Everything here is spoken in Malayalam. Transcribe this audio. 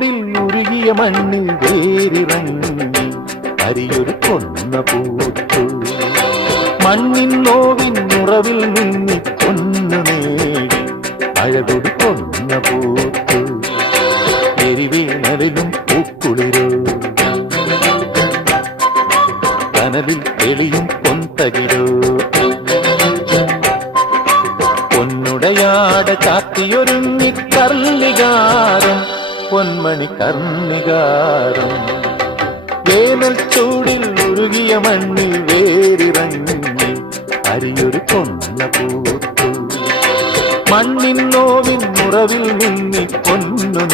ചൂടിൽ ഉരുകിയ മണ്ണിൽ വേരിറങ്ങി അരിയൊരു കൊന്ന പൂത്തു. മണ്ണിൻ നോവിൻ ഉറവിൽ നിന്നി പൊന്നു നേടി അഴകൊരു കൊന്ന പൂത്തു. എരിവേനലിലും പൂക്കുളിരോ കനലിൽ തെളിയും പൊന്തകിലോ. പൊന്നുടയാട ചാത്തിയൊരുങ്ങി കർണികാരം പൊന്മണി കർണികാരം. വേനൽ ചൂടിൽ ഉരുകിയ മണ്ണിൽ വേരിറങ്ങി അരിയൊരു കൊന്ന പൂത്തു. മണ്ണിൻ നോവിൻ മുറവിൽ നിന്നി പൊന്നു